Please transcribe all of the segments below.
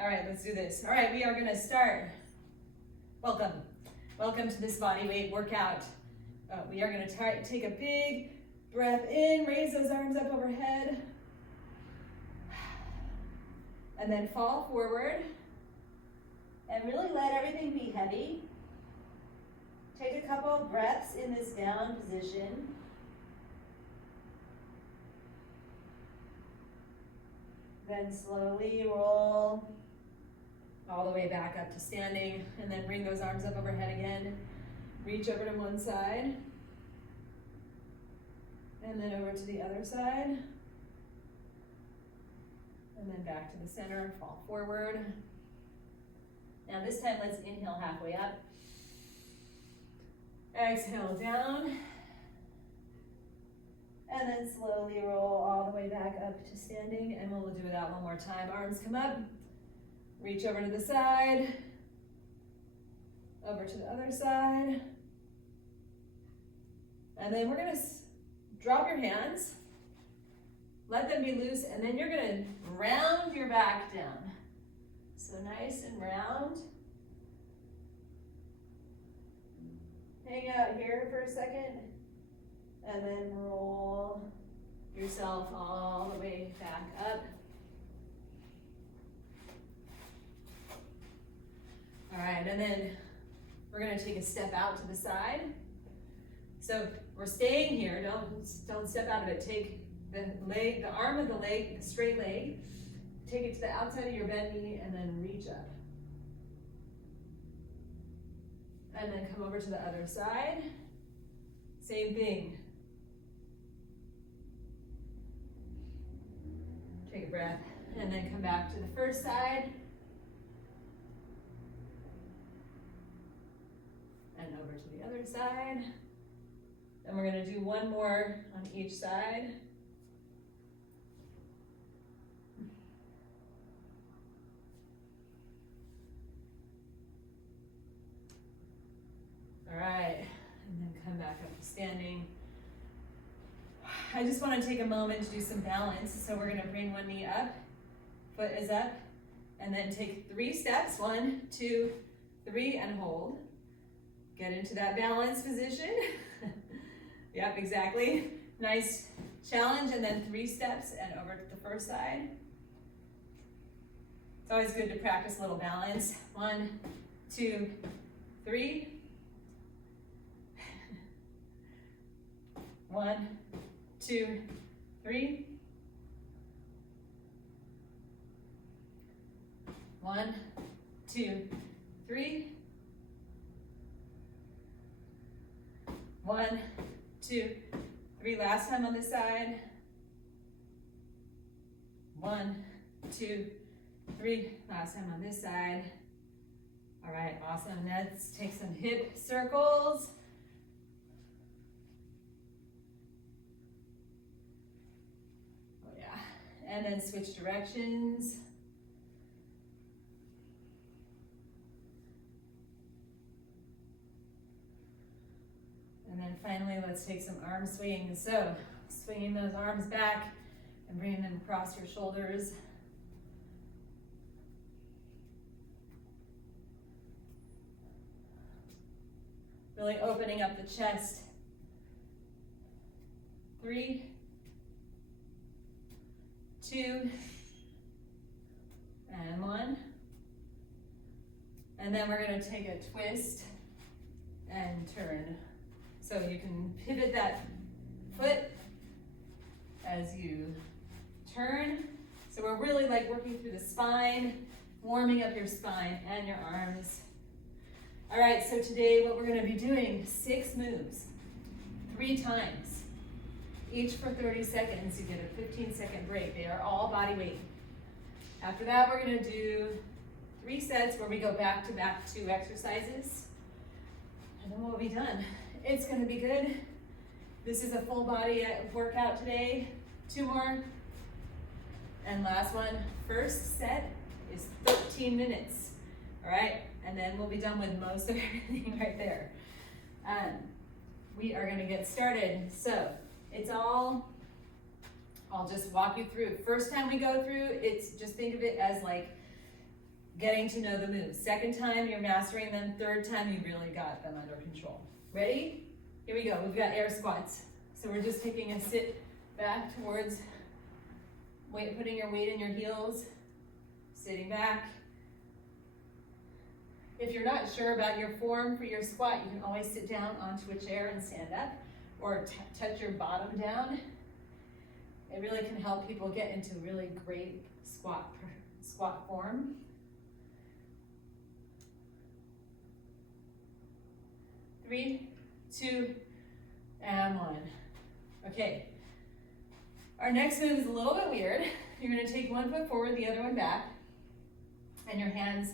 All right, let's do this. All right, we are gonna start. Welcome. Welcome to this body weight workout. We are gonna take a big breath in, raise those arms up overhead, and then fall forward, and really let everything be heavy. Take a couple of breaths in this down position. Then slowly roll all the way back up to standing, and then bring those arms up overhead again. Reach over to one side, and then over to the other side, and then back to the center, fall forward. Now this time, let's inhale halfway up. Exhale down, and then slowly roll all the way back up to standing, and we'll do that one more time. Arms come up, reach over to the side, over to the other side, and then we're gonna drop your hands, let them be loose, and then you're gonna round your back down. So nice and round. Hang out here for a second, and then roll yourself all the way back up. All right, and then we're gonna take a step out to the side. So we're staying here, don't step out of it. Take the arm of the leg, the straight leg, take it to the outside of your bent knee, and then reach up. And then come over to the other side. Same thing. Take a breath, and then come back to the first side. And over to the other side. And we're gonna do one more on each side. All right, and then come back up to standing. I just want to take a moment to do some balance. So we're going to bring one knee up, foot is up, and then take 3 steps, 1, 2, 3, and hold. Get into that balance position. Yep, exactly. Nice challenge, and then 3 steps and over to the first side. It's always good to practice a little balance. 1, 2, 3. 1, 2, 3. 1, 2, 3. 1, 2, 3. Last time on this side. 1, 2, 3. Last time on this side. All right, awesome. Let's take some hip circles. And then switch directions. And then finally, let's take some arm swings. So, swinging those arms back and bringing them across your shoulders. Really opening up the chest. 3, 2, and 1. And then we're going to take a twist and turn. So you can pivot that foot as you turn. So we're really like working through the spine, warming up your spine and your arms. All right, so today what we're going to be doing, 6 moves, 3 times. Each for 30 seconds, you get a 15-second break. They are all body weight. After that, we're gonna do 3 sets where we go back to back 2 exercises, and then we'll be done. It's gonna be good. This is a full body workout today. 2 more, and last one. First set is 13 minutes, all right? And then we'll be done with most of everything right there. We are gonna get started. So, I'll just walk you through. First time we go through, it's just think of it as like getting to know the moves. Second time, you're mastering them. Third time, you really got them under control. Ready? Here we go. We've got air squats. So we're just taking a sit back towards, putting your weight in your heels, sitting back. If you're not sure about your form for your squat, you can always sit down onto a chair and stand up, or touch your bottom down. It really can help people get into really great squat form. Three, two, and one. Okay. Our next move is a little bit weird. You're going to take one foot forward, the other one back, and your hands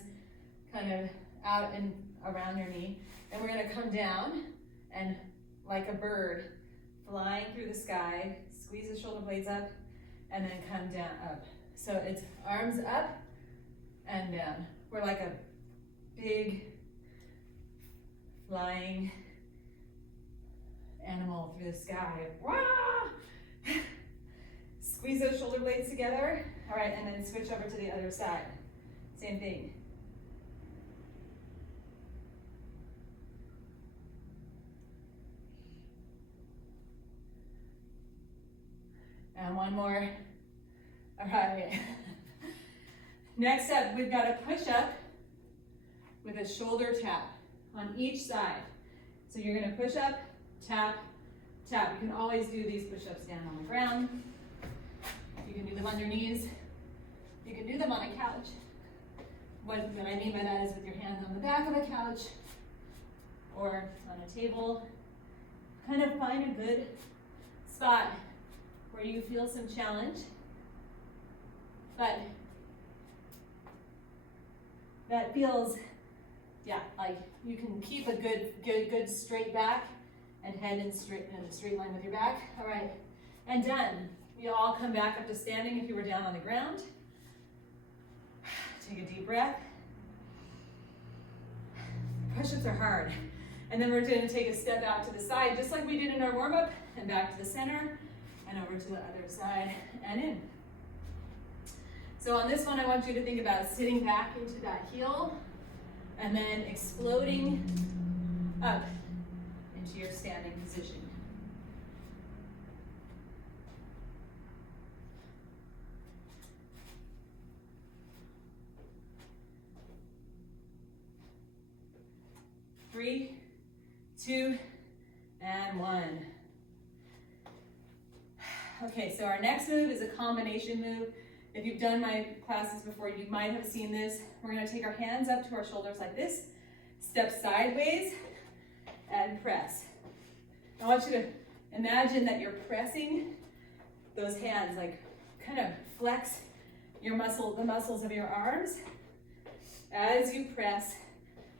kind of out and around your knee. And we're going to come down and, like a bird, flying through the sky, squeeze the shoulder blades up, and then come down up. So it's arms up and down. We're like a big flying animal through the sky. Wah! Squeeze those shoulder blades together. All right, and then switch over to the other side. Same thing. And one more. All right. Next up, we've got a push-up with a shoulder tap on each side. So you're gonna push up, tap, tap. You can always do these push-ups down on the ground. You can do them on your knees. You can do them on a couch. What I mean by that is with your hands on the back of a couch or on a table. Kind of find a good spot where you feel some challenge, but that feels, yeah, like you can keep a good straight back and head in a straight line with your back. All right, and done. We all come back up to standing if you were down on the ground. Take a deep breath. Push-ups are hard. And then we're going to take a step out to the side, just like we did in our warm-up, and back to the center, and over to the other side, and in. So on this one, I want you to think about sitting back into that heel, and then exploding up into your standing position. Three, two, and one. Okay, so our next move is a combination move. If you've done my classes before, you might have seen this. We're gonna take our hands up to our shoulders like this, step sideways, and press. I want you to imagine that you're pressing those hands, like kind of flex the muscles of your arms as you press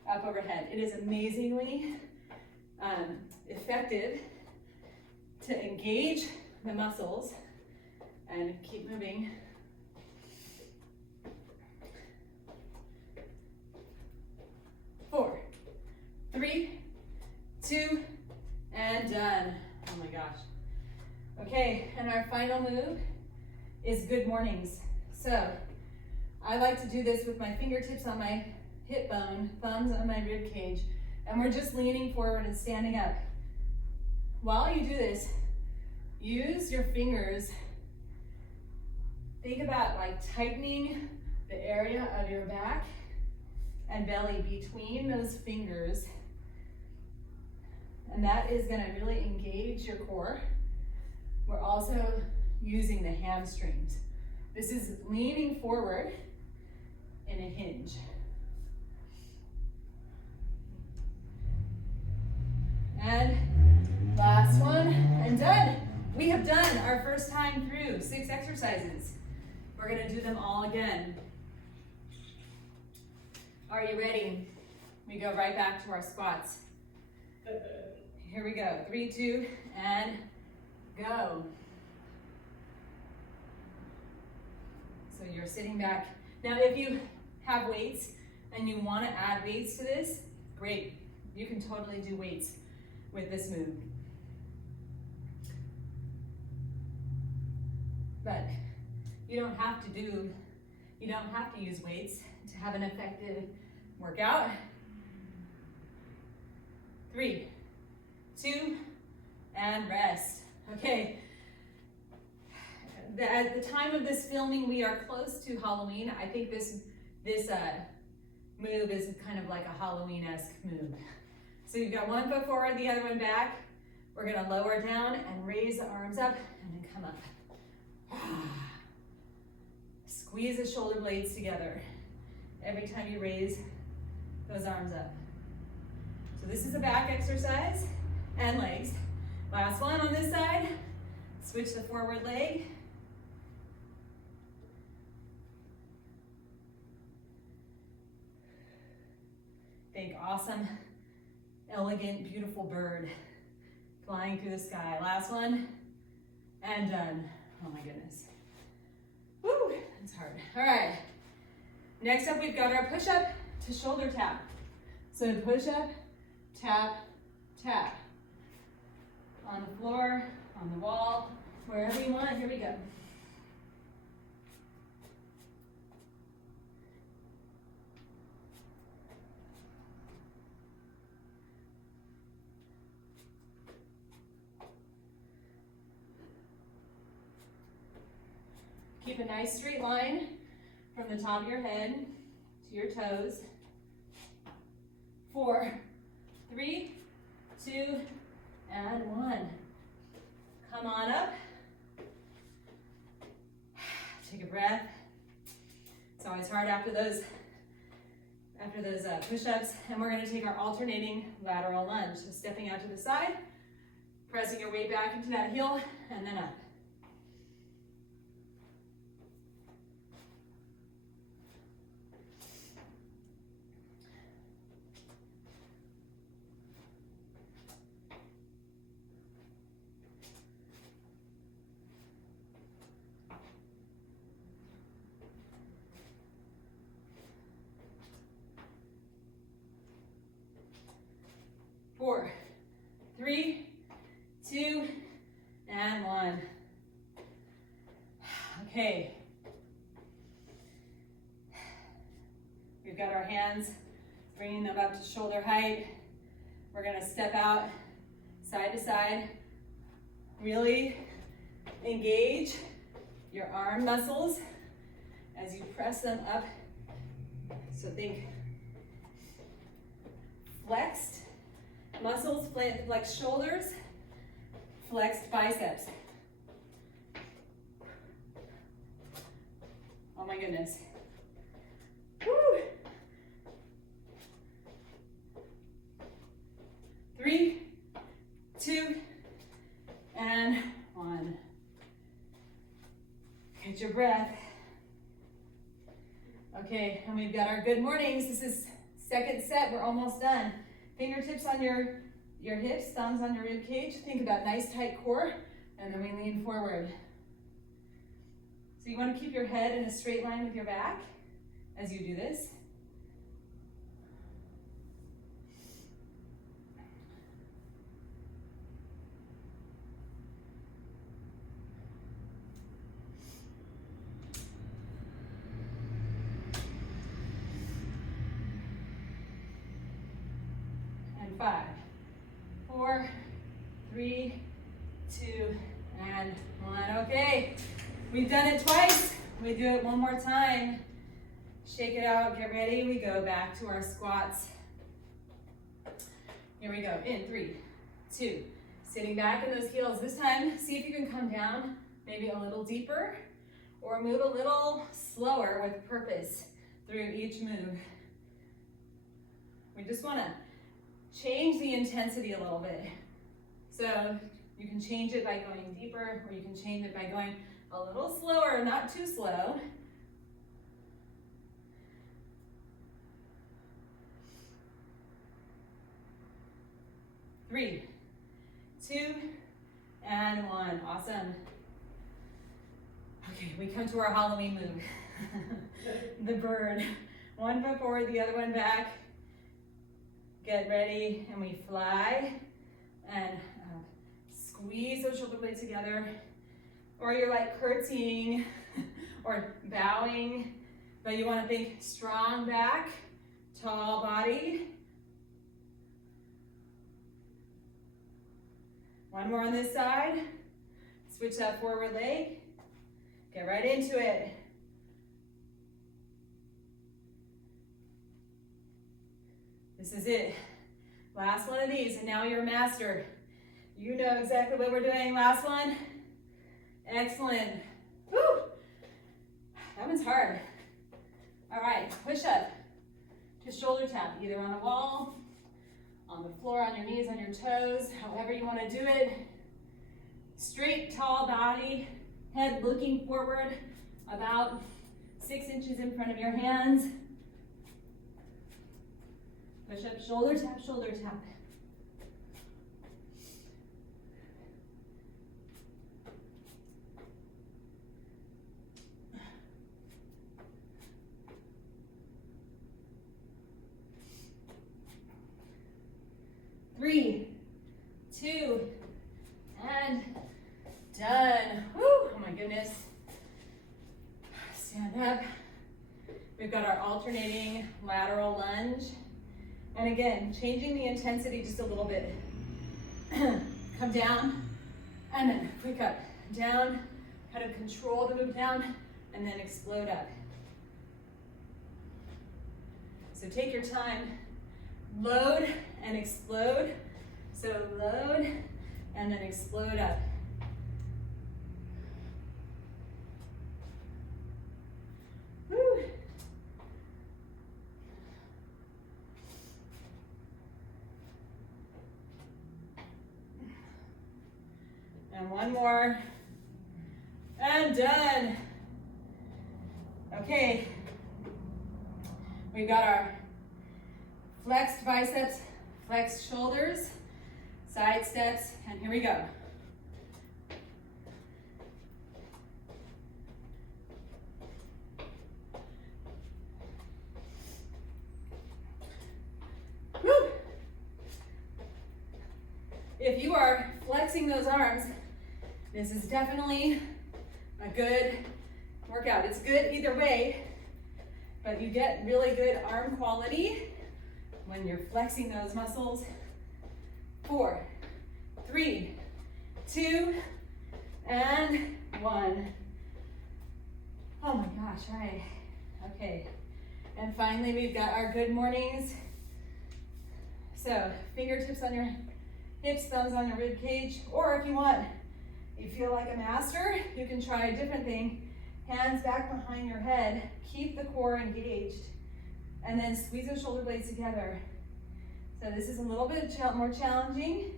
up overhead. It is amazingly effective to engage the muscles and keep moving. Four, three, two, and done. Oh my gosh. Okay, and our final move is good mornings. So I like to do this with my fingertips on my hip bone, thumbs on my rib cage, and we're just leaning forward and standing up. While you do this, use your fingers. Think about like tightening the area of your back and belly between those fingers. And that is gonna really engage your core. We're also using the hamstrings. This is leaning forward in a hinge. And last one, and done. We have done our first time through 6 exercises. We're gonna do them all again. Are you ready? We go right back to our squats. Here we go, 3, 2, and go. So you're sitting back. Now if you have weights and you wanna add weights to this, great. You can totally do weights with this move. But you don't have to use weights. to have an effective workout. 3, 2, and rest. Okay. At the time of this filming, we are close to Halloween. I think this move is kind of like a Halloween-esque move. So you've got one foot forward, the other one back. We're gonna lower down and raise the arms up and then come up. Squeeze the shoulder blades together every time you raise those arms up. So this is a back exercise and legs. Last one on this side. Switch the forward leg. Think awesome, elegant, beautiful bird flying through the sky. Last one, and done. Oh my goodness. Woo, that's hard. All right. Next up, we've got our push-up to shoulder tap. So push-up, tap, tap. On the floor, on the wall, wherever you want. Here we go. Keep a nice straight line from the top of your head to your toes. 4, 3, 2, and 1. Come on up. Take a breath. It's always hard after those push-ups. And we're going to take our alternating lateral lunge. So stepping out to the side, pressing your weight back into that heel, and then up. Four, 3, 2, and 1. Okay. We've got our hands, bringing them up to shoulder height. We're going to step out side to side. Really engage your arm muscles as you press them up. So think flexed muscles, flex shoulders, flexed biceps. Oh my goodness. Woo! 3, 2, and 1. Catch your breath. Okay, and we've got our good mornings. This is second set, we're almost done. Fingertips on your hips, thumbs on your rib cage. Think about nice tight core, and then we lean forward. So you want to keep your head in a straight line with your back as you do this. And 5, 4, 3, 2, and 1. Okay, we've done it twice. We do it one more time. Shake it out, get ready. We go back to our squats. Here we go, in 3, 2. Sitting back in those heels. This time, see if you can come down maybe a little deeper or move a little slower with purpose through each move. We just want to change the intensity a little bit. So you can change it by going deeper, or you can change it by going a little slower, not too slow. Three, 2, and 1. Awesome. Okay, we come to our Halloween move. The bird. One foot forward, the other one back. Get ready, and we fly, and squeeze those shoulder blades together, or you're like curtsying or bowing But you want to think strong back, tall body. One more on this side. Switch that forward leg. Get right into it. This is it. Last one of these, and now you're a master. You know exactly what we're doing. Last one. Excellent. Woo! That one's hard. All right, push up to shoulder tap, either on a wall, on the floor, on your knees, on your toes, however you want to do it. Straight, tall body, head looking forward, about 6 inches in front of your hands. Push up, shoulder tap, shoulder tap. Three, two, and done. Woo, oh my goodness. Stand up. We've got our alternating lateral lunge. And again, changing the intensity just a little bit. Come down, and then quick up. Down, kind of control the move down, and then explode up. So take your time. Load and explode. So load and then explode up. Woo. And one more. And done. Okay. We've got our flexed biceps, flexed shoulders, side steps, and here we go. Woo! If you are flexing those arms, this is definitely a good workout. It's good either way, but you get really good arm quality when you're flexing those muscles. 4, 3, 2, and 1. Oh my gosh, all right. Okay, and finally we've got our good mornings. So fingertips on your hips, thumbs on your rib cage, or if you want, you feel like a master, you can try a different thing. Hands back behind your head, keep the core engaged, and then squeeze those shoulder blades together. So this is a little bit more challenging.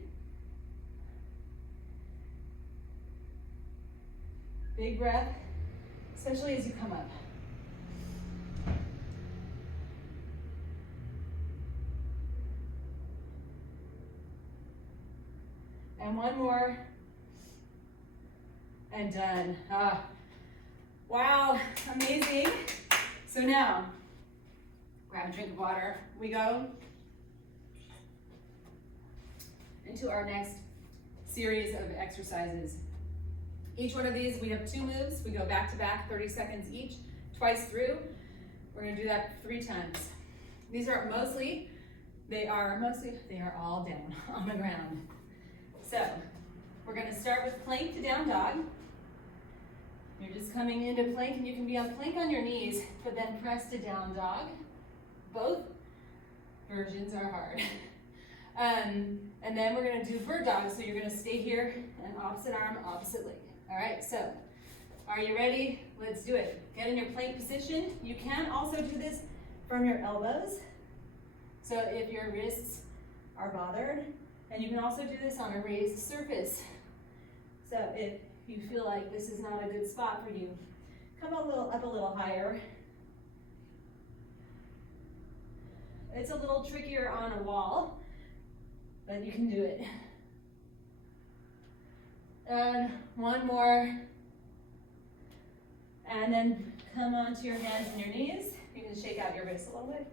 Big breath, especially as you come up. And one more. And done. Ah. Wow, amazing. So now, grab a drink of water. We go into our next series of exercises. Each one of these, we have 2 moves. We go back to back, 30 seconds each, twice through. We're gonna do that 3 times. These are mostly, they are all down on the ground. So, we're gonna start with plank to down dog. You're just coming into plank, and you can be on plank on your knees, but then press to down dog. Both versions are hard. And then we're gonna do bird dog, so you're gonna stay here and opposite arm, opposite leg. All right, so are you ready? Let's do it. Get in your plank position. You can also do this from your elbows. So if your wrists are bothered, and you can also do this on a raised surface. So if you feel like this is not a good spot for you, come up a little higher. It's a little trickier on a wall, but you can do it. And one more. And then come onto your hands and your knees. You can shake out your wrists a little bit.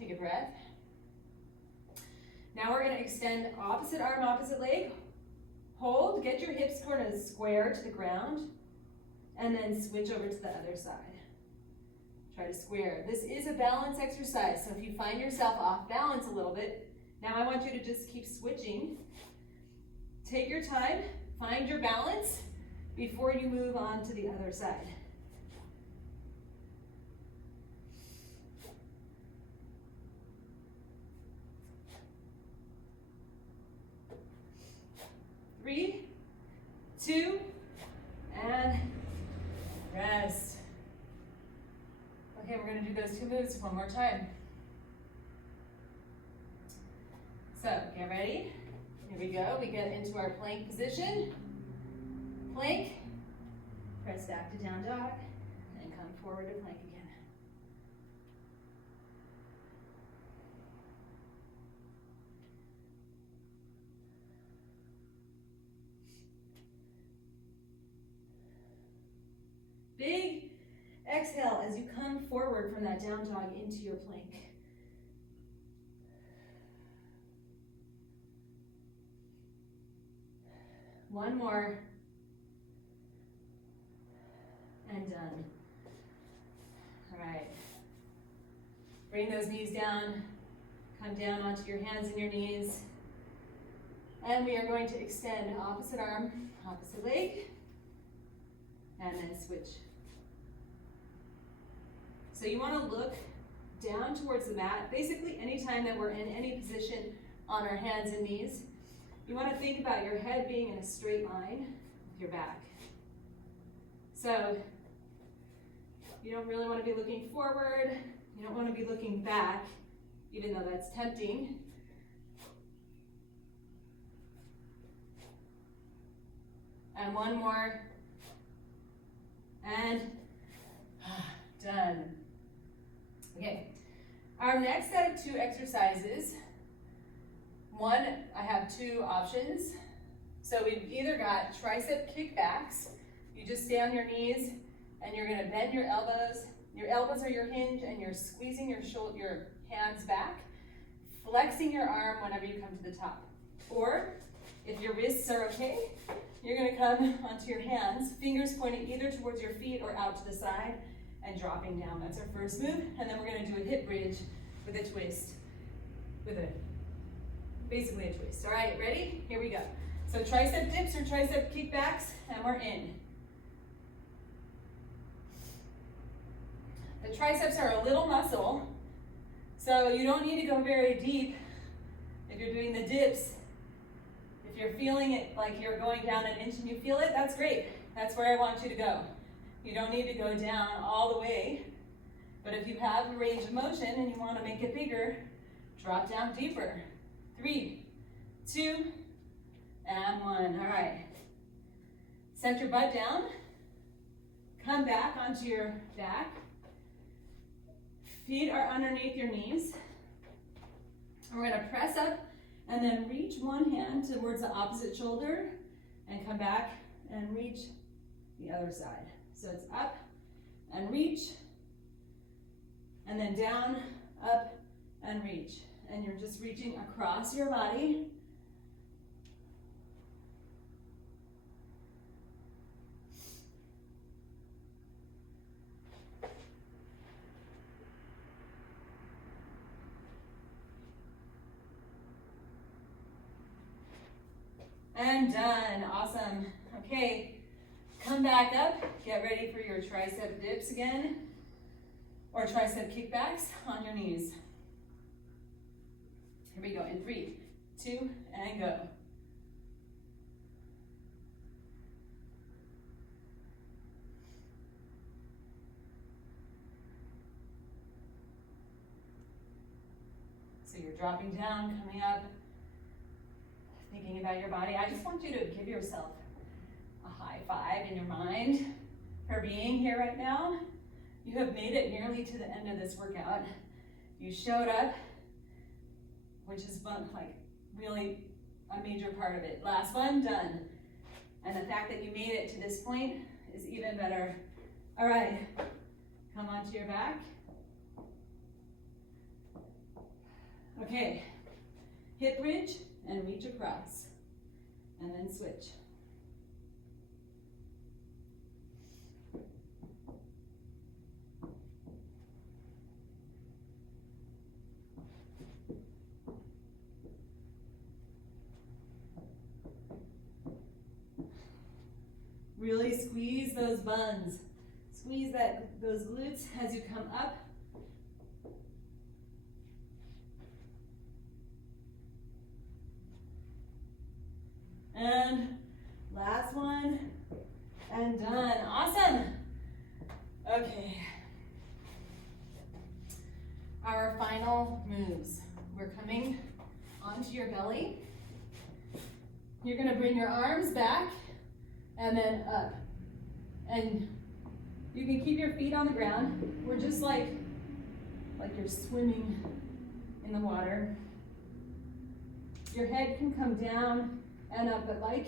Take a breath. Now we're going to extend opposite arm, opposite leg. Hold, get your hips kind of square to the ground. and then switch over to the other side. Try to square. This is a balance exercise, so if you find yourself off balance a little bit, now I want you to just keep switching. Take your time, find your balance before you move on to the other side. Three, two, and rest. Okay, we're going to do those two moves one more time. So, get ready. Here we go. We get into our plank position. Plank. Press back to down dog. And come forward to plank again. Big exhale as you come forward from that down dog into your plank. One more. And done. All right. Bring those knees down. Come down onto your hands and your knees. And we are going to extend opposite arm, opposite leg, and then switch. So you want to look down towards the mat. Basically, anytime that we're in any position on our hands and knees, you want to think about your head being in a straight line with your back. So you don't really want to be looking forward. You don't want to be looking back, even though that's tempting. And one more. And done. Okay, our next set of two exercises. One, I have two options. So we've either got tricep kickbacks. You just stay on your knees and you're gonna bend your elbows. Your elbows are your hinge and you're squeezing your hands back, flexing your arm whenever you come to the top. Or, if your wrists are okay, you're gonna come onto your hands, fingers pointing either towards your feet or out to the side, and dropping down. That's our first move. And then we're gonna do a hip bridge with a twist. Basically a twist. All right, ready? Here we go. So tricep dips or tricep kickbacks, and we're in. The triceps are a little muscle, so you don't need to go very deep if you're doing the dips. If you're feeling it like you're going down an inch and you feel it, that's great. That's where I want you to go. You don't need to go down all the way, but if you have a range of motion and you want to make it bigger, drop down deeper. 3, 2, and 1. All right. Set your butt down. Come back onto your back. Feet are underneath your knees. We're going to press up and then reach one hand towards the opposite shoulder and come back and reach the other side. So it's up and reach, and then down, up, and reach. And you're just reaching across your body. And done. Awesome. Okay, come back up. Get ready for your tricep dips again, or tricep kickbacks on your knees. Here we go. In 3, 2, and go. So you're dropping down, coming up, thinking about your body. I just want you to give yourself a high five in your mind for being here right now. You have made it nearly to the end of this workout. You showed up, which is like really a major part of it. Last one, done. And the fact that you made it to this point is even better. All right, come onto your back. Okay, hip bridge and reach across, and then switch. those buns. Squeeze those glutes as you come up. And last one, and done. Awesome. Okay. Our final moves. We're coming onto your belly. You're gonna bring your arms back and then up. And you can keep your feet on the ground. We're just like you're swimming in the water. Your head can come down and up, but like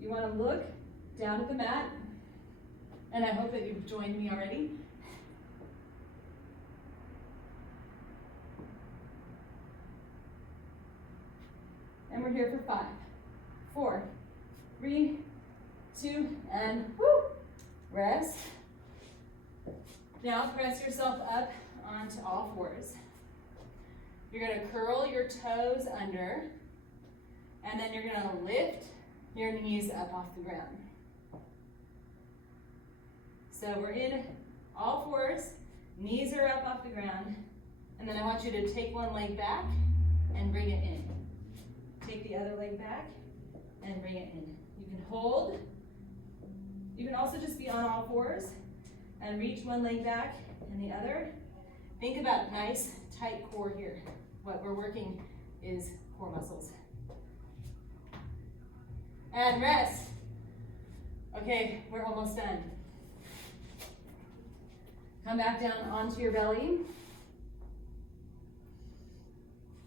you want to look down at the mat. And I hope that you've joined me already. And we're here for 5, 4, 3, 2, and woo! Rest. Now press yourself up onto all fours. You're going to curl your toes under, and then you're going to lift your knees up off the ground. So we're in all fours, knees are up off the ground, and then I want you to take one leg back and bring it in. Take the other leg back and bring it in. You can hold. You can also just be on all fours and reach one leg back and the other. Think about nice, tight core here. What we're working is core muscles. And rest. Okay, we're almost done. Come back down onto your belly.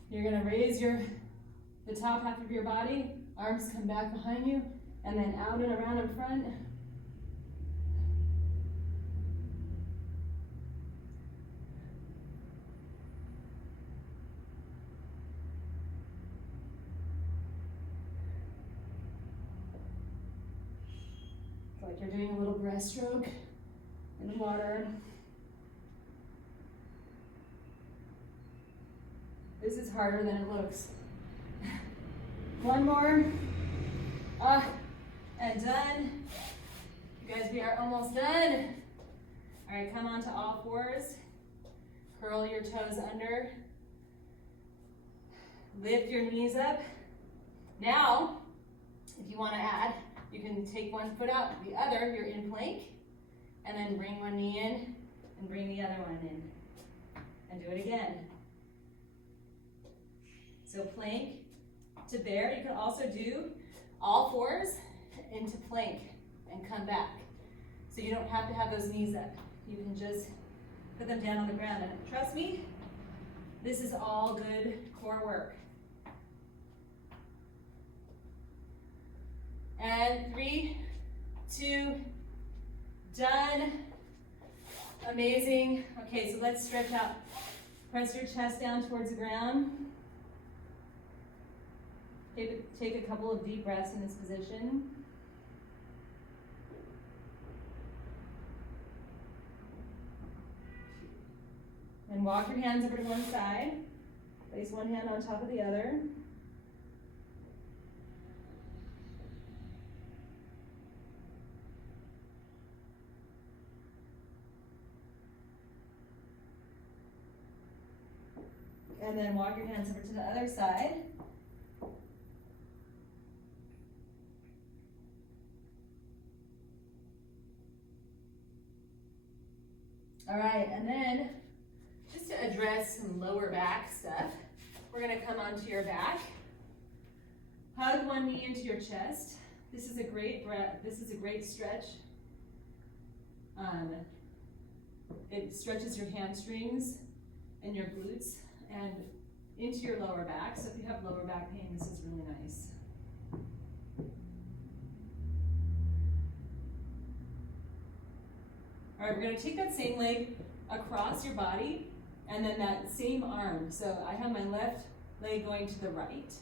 You're gonna raise the top half of your body, arms come back behind you, and then out and around in front. It's like you're doing a little breaststroke in the water. This is harder than it looks. One more. And done. You guys, we are almost done. All right, come onto all fours. Curl your toes under. Lift your knees up. Now, if you want to add, you can take one foot out, the other, you're in plank, and then bring one knee in and bring the other one in. And do it again. So plank to bear. You can also do all fours into plank and come back. So you don't have to have those knees up. You can just put them down on the ground. And trust me, this is all good core work. And 3, 2, done. Amazing. Okay, so let's stretch out. Press your chest down towards the ground. Take a couple of deep breaths in this position. And walk your hands over to one side. Place one hand on top of the other. And then walk your hands over to the other side. All right, and then just to address some lower back stuff, we're gonna come onto your back. Hug one knee into your chest. This is a great breath. This is a great stretch. It stretches your hamstrings and your glutes and into your lower back. So if you have lower back pain, this is really nice. All right, we're gonna take that same leg across your body and then that same arm. So I have my left leg going to the right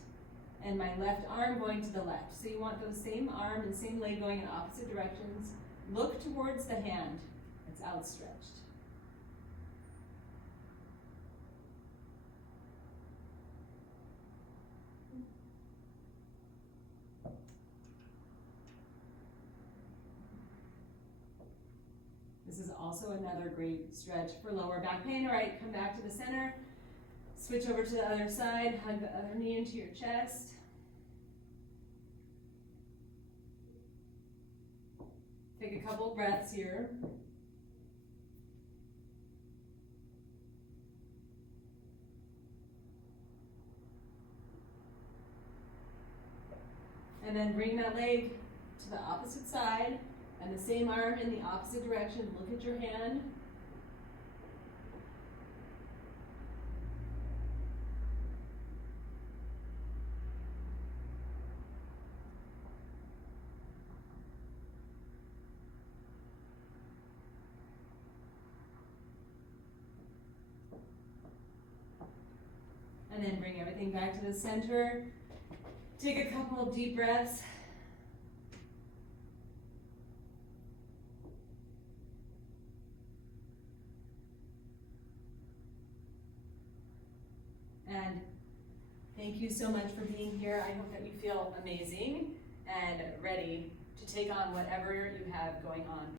and my left arm going to the left. So you want those same arm and same leg going in opposite directions. Look towards the hand that's outstretched. This is also another great stretch for lower back pain. All right, come back to the center. Switch over to the other side, hug the other knee into your chest. Take a couple breaths here. And then bring that leg to the opposite side and the same arm in the opposite direction. Look at your hand. And then bring everything back to the center. Take a couple of deep breaths. And thank you so much for being here. I hope that you feel amazing and ready to take on whatever you have going on.